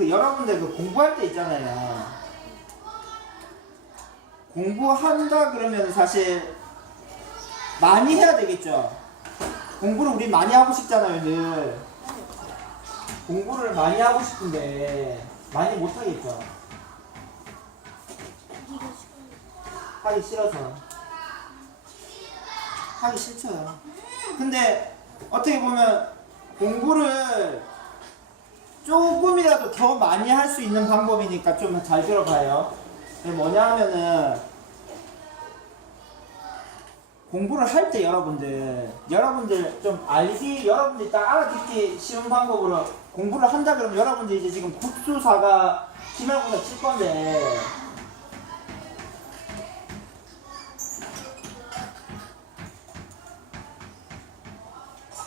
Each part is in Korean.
그 여러분들 그 공부할 때 있잖아요. 공부한다 그러면 사실 많이 해야 되겠죠. 공부를 우리 많이 하고 싶잖아요, 늘. 공부를 많이 하고 싶은데 많이 못 하겠죠. 하기 싫어서. 하기 싫죠. 근데 어떻게 보면 공부를 조금이라도 더 많이 할 수 있는 방법이니까 좀 잘 들어봐요. 뭐냐 하면은 공부를 할 때 여러분들 좀 알기, 여러분들이 딱 알아듣기 쉬운 방법으로 공부를 한다 그러면 여러분들 이제 지금 국수사가 기말고사 칠 건데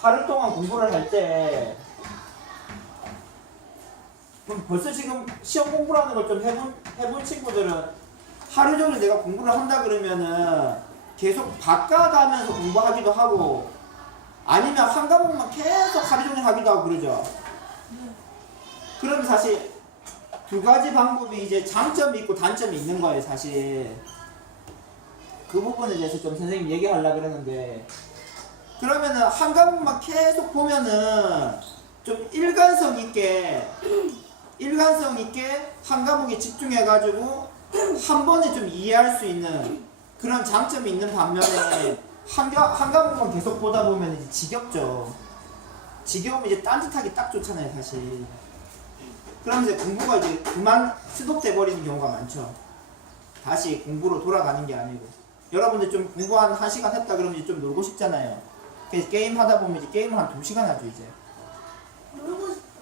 하루 동안 공부를 할 때 그럼 벌써 지금 시험 공부라는 걸 좀 해본 친구들은 하루 종일 내가 공부를 한다 그러면은 계속 바꿔가면서 공부하기도 하고 아니면 한 과목만 계속 하루 종일 하기도 하고 그러죠. 그럼 사실 두 가지 방법이 이제 장점이 있고 단점이 있는 거예요, 사실. 그 부분에 대해서 좀 선생님 얘기하려고 그러는데 그러면은 한 과목만 계속 보면은 좀 일관성 있게 한 과목에 집중해가지고 한 번에 좀 이해할 수 있는 그런 장점이 있는 반면에 한 과목만 계속 보다 보면 이제 지겹죠. 지겨우면 이제 딴짓하기 딱 좋잖아요, 사실. 그럼 이제 공부가 이제 그만 스톱돼 버리는 경우가 많죠. 다시 공부로 돌아가는 게 아니고. 여러분들 좀 공부 한 1시간 했다 그러면 이제 좀 놀고 싶잖아요. 그래서 게임 하다 보면 이제 게임을 한 2시간 하죠, 이제.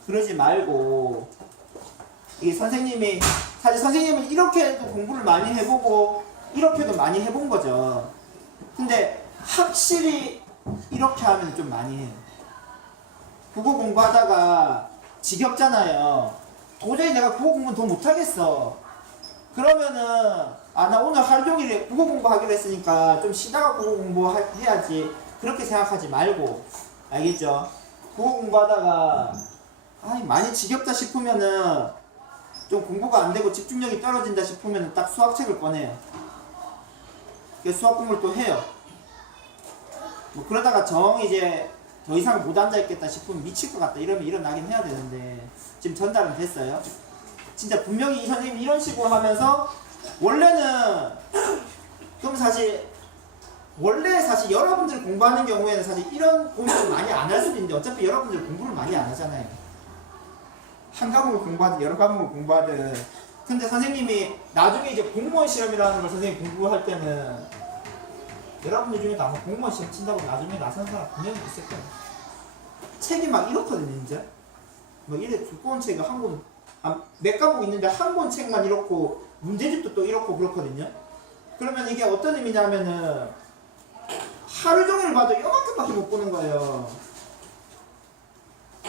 그러지 말고 이게 선생님이 사실 선생님은 이렇게도 공부를 많이 해보고 이렇게도 많이 해본 거죠. 근데 확실히 이렇게 하면 좀 많이 해요. 국어 공부하다가 지겹잖아요. 도저히 내가 국어 공부는 더 못하겠어. 그러면은 나 오늘 하루 종일 국어 공부하기로 했으니까 좀 쉬다가 국어 공부해야지 그렇게 생각하지 말고 알겠죠? 국어 공부하다가 많이 지겹다 싶으면은 좀 공부가 안 되고 집중력이 떨어진다 싶으면 딱 수학책을 꺼내요. 그래서 수학 공부를 또 해요. 뭐 그러다가 정 이제 더 이상 못 앉아있겠다 싶으면 미칠 것 같다 이러면 일어나긴 해야 되는데 지금 전달은 됐어요. 진짜 분명히 이 선생님이 이런 식으로 하면서 원래는 그럼 원래 사실 여러분들 공부하는 경우에는 사실 이런 고민을 많이 안 할 수도 있는데 어차피 여러분들 공부를 많이 안 하잖아요. 한 과목을 공부하든 여러 과목을 공부하든. 근데 선생님이 나중에 이제 공무원 시험이라는 걸 선생님이 공부할 때는 여러분들 중에도 아마 공무원 시험 친다고 나중에 나선 사람 분명히 있을 거예요. 책이 막 이렇거든요, 이제. 뭐 이래 두꺼운 책이 한 권, 몇 과목 있는데 한 권 책만 이렇고 문제집도 또 이렇고 그렇거든요. 그러면 이게 어떤 의미냐면은 하루 종일 봐도 이만큼밖에 못 보는 거예요.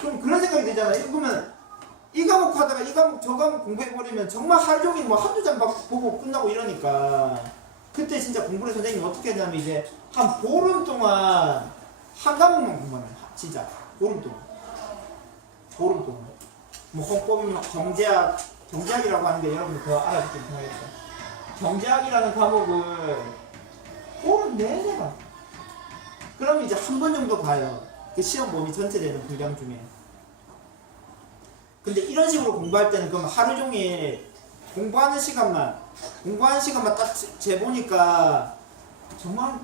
그럼 그런 생각이 들잖아요. 이거 보면 이 과목 하다가 이 과목 저 과목 공부해버리면 정말 하루 종일 뭐 한두 장 보고 끝나고 이러니까 그때 진짜 공부를 선생님이 어떻게 했냐면 이제 한 보름 동안 한 과목만 공부하는 거야. 진짜 보름 동안 뭐 홍법이면 경제학이라고 하는 게 여러분들 더 알아듣기 편하겠다. 경제학이라는 과목을 보름 내내 봐. 그럼 이제 한 번 정도 봐요. 그 시험 범위 전체 되는 분량 중에. 근데 이런 식으로 공부할 때는 그럼 하루 종일 공부하는 시간만 딱 재보니까 정말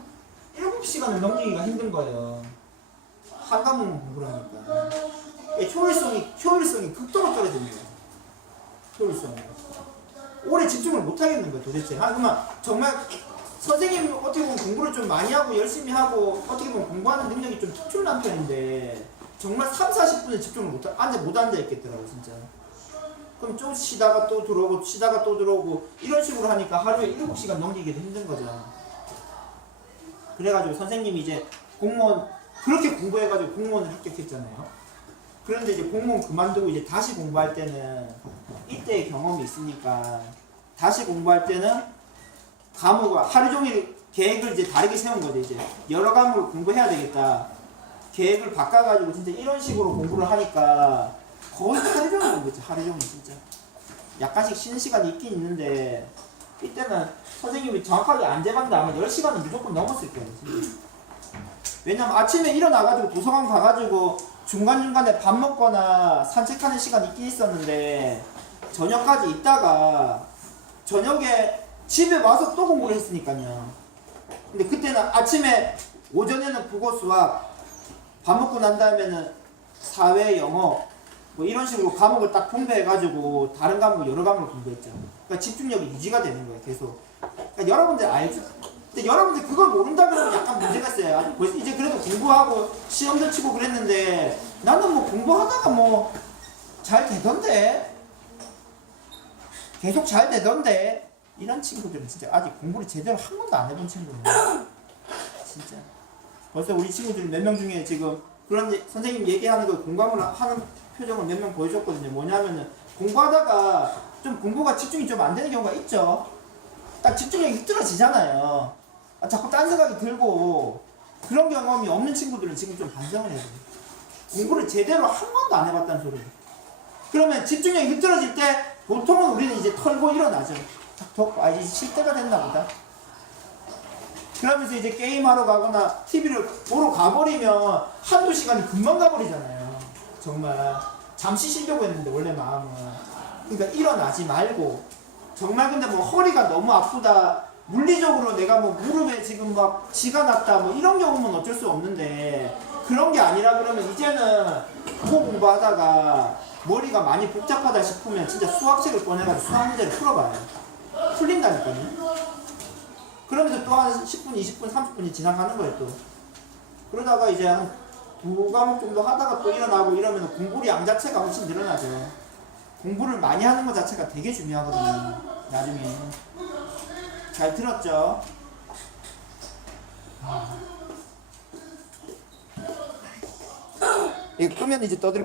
7시간을 넘기기가 힘든 거예요. 한 과목만 공부를 하니까. 효율성이 극도로 떨어집니다. 효율성이. 오래 집중을 못 하겠는 거예요, 도대체. 그러면 정말 선생님이 어떻게 보면 공부를 좀 많이 하고 열심히 하고 어떻게 보면 공부하는 능력이 좀 특출난 편인데 정말 3-40분을 집중을 못 앉아 있겠더라고, 진짜. 그럼 좀 쉬다가 또 들어오고 이런 식으로 하니까 하루에 7시간 넘기기도 힘든 거죠. 그래가지고 선생님이 이제 공무원 그렇게 공부해가지고 공무원을 합격했잖아요. 그런데 이제 공무원 그만두고 이제 다시 공부할 때는 이때의 경험이 있으니까 다시 공부할 때는 과목을 하루 종일 계획을 이제 다르게 세운 거죠. 이제 여러 과목을 공부해야 되겠다. 계획을 바꿔가지고 진짜 이런 식으로 공부를 하니까 거의 하루 종일 공부했죠. 하루 종일 진짜. 약간씩 쉬는 시간이 있긴 있는데 이때는 선생님이 정확하게 안 재봤는데 아마 10시간은 무조건 넘었을 거예요. 진짜. 왜냐면 아침에 일어나가지고 도서관 가가지고 중간중간에 밥 먹거나 산책하는 시간이 있긴 있었는데 저녁까지 있다가 저녁에 집에 와서 또 공부를 했으니까요. 근데 그때는 아침에 오전에는 국어 수학, 밥 먹고 난 다음에는 사회 영어 뭐 이런 식으로 과목을 딱 분배해가지고 다른 과목 여러 과목을 공부했죠. 그러니까 집중력이 유지가 되는 거예요. 계속. 그러니까 여러분들 알죠? 근데 여러분들 그걸 모른다 그러면 약간 문제가 있어요. 벌써 이제 그래도 공부하고 시험도 치고 그랬는데 나는 뭐 공부하다가 뭐 잘 되던데 계속 잘 되던데 이런 친구들은 진짜 아직 공부를 제대로 한 번도 안 해본 친구예요. 진짜. 벌써 우리 친구들 몇 명 중에 지금 그런 선생님 얘기하는 거 공감을 하는 표정을 몇 명 보여줬거든요. 뭐냐면은 공부하다가 좀 공부가 집중이 좀 안 되는 경우가 있죠. 딱 집중력이 흐트러지잖아요. 자꾸 딴 생각이 들고 그런 경험이 없는 친구들은 지금 좀 반성을 해야 돼요. 공부를 제대로 한 번도 안 해봤다는 소리예요. 그러면 집중력이 흐트러질 때 보통은 우리는 이제 털고 일어나죠. 이제 쉴 때가 됐나 보다. 그러면서 이제 게임하러 가거나 TV를 보러 가버리면 한두 시간이 금방 가버리잖아요. 정말 잠시 쉬려고 했는데 원래 마음은. 그러니까 일어나지 말고 정말 근데 뭐 허리가 너무 아프다 물리적으로 내가 뭐 무릎에 지금 막 쥐가 났다 뭐 이런 경우는 어쩔 수 없는데 그런 게 아니라 그러면 이제는 국어 공부하다가 머리가 많이 복잡하다 싶으면 진짜 수학책을 꺼내가지고 수학 문제를 풀어봐요. 풀린다니까요. 그러면서 또 한 10분, 20분, 30분이 지나가는 거예요, 또. 그러다가 이제 한 2과목 정도 하다가 또 일어나고 이러면 공부 량 자체가 훨씬 늘어나죠. 공부를 많이 하는 것 자체가 되게 중요하거든요, 나중에. 잘 들었죠? 이거 끄면 이제 떠들